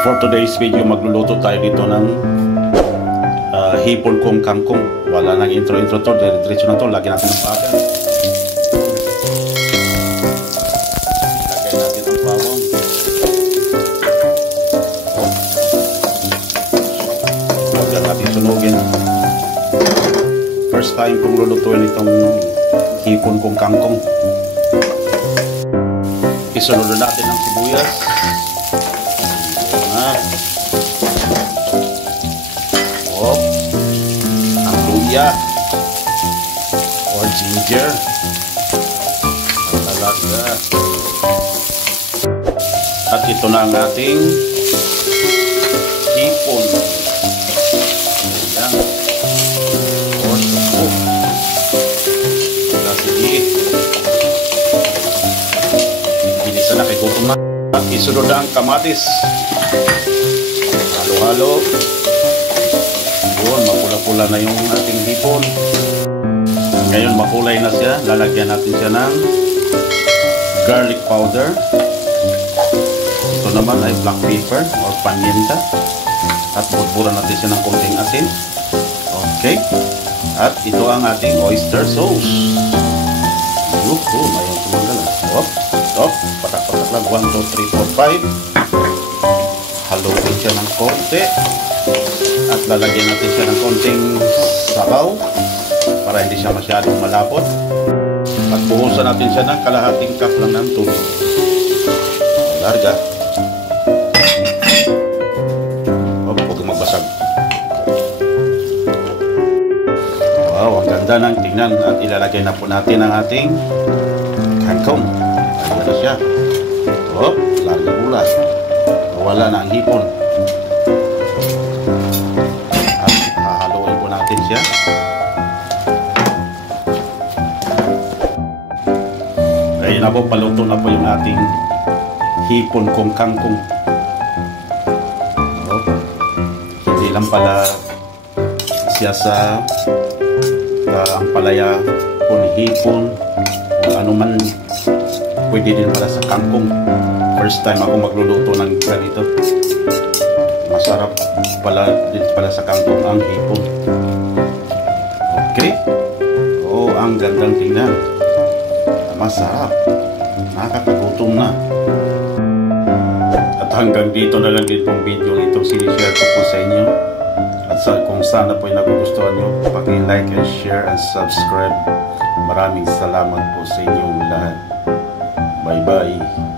For today's video, magluluto tayo dito ng hipon kong kangkong. Wala nang intro-intro to, diretso na to. Lagyan natin ng paga. Ilagay natin ang bawang. Huwag lang natin sunugin. First time kong lulutuin itong hipon kong kangkong. Isunod natin ang sibuyas. Ang luya or ginger, talaga. At ito na ang ating hipon. Ayan. Or suko. Sige. Bilisan na kay gutom na. At isunod na ang kamatis. Halo-halo. Yun, mapula-pula na yung ating hipon. Ngayon makulay na siya. Lalagyan natin siya ng garlic powder. Ito naman ay black pepper or paminta. At budburan natin siya ng konting asin. Okay. At ito ang ating oyster sauce. Ayun, ayun, tumanggal na. Stop. Patak-patak lang. 1, 2, 3, 4, 5. Haluin siya ng konti. At lalagyan natin siya ng konting sabaw para hindi siya masyadong malapot. At buhusan natin siya ng kalahating cup lang ng tubig. Larga. Huwag magbasag. Wow, ang ganda ng tingnan. At ilalagay na po natin ang ating kangkong. Ayan na siya. Larga pula. Wala na ang hipon. Siya. Ayun na po, paluto na po yung ating hipon kong kangkong. Hindi lang pala siya sa ampalaya kung hipon kung ano man, pwede din pala sa kangkong. First time ako magluluto ng ganito. Masarap pala din pala sa kangkong ang hipon. Okay? Ang gandang tingnan. Masarap. Nakakagutom na. At hanggang dito na lang din pong video itong sinishare ko po sa inyo. At kung sana po ay nagugustuhan nyo, paki-like and share and subscribe. Maraming salamat po sa inyong lahat. Bye-bye.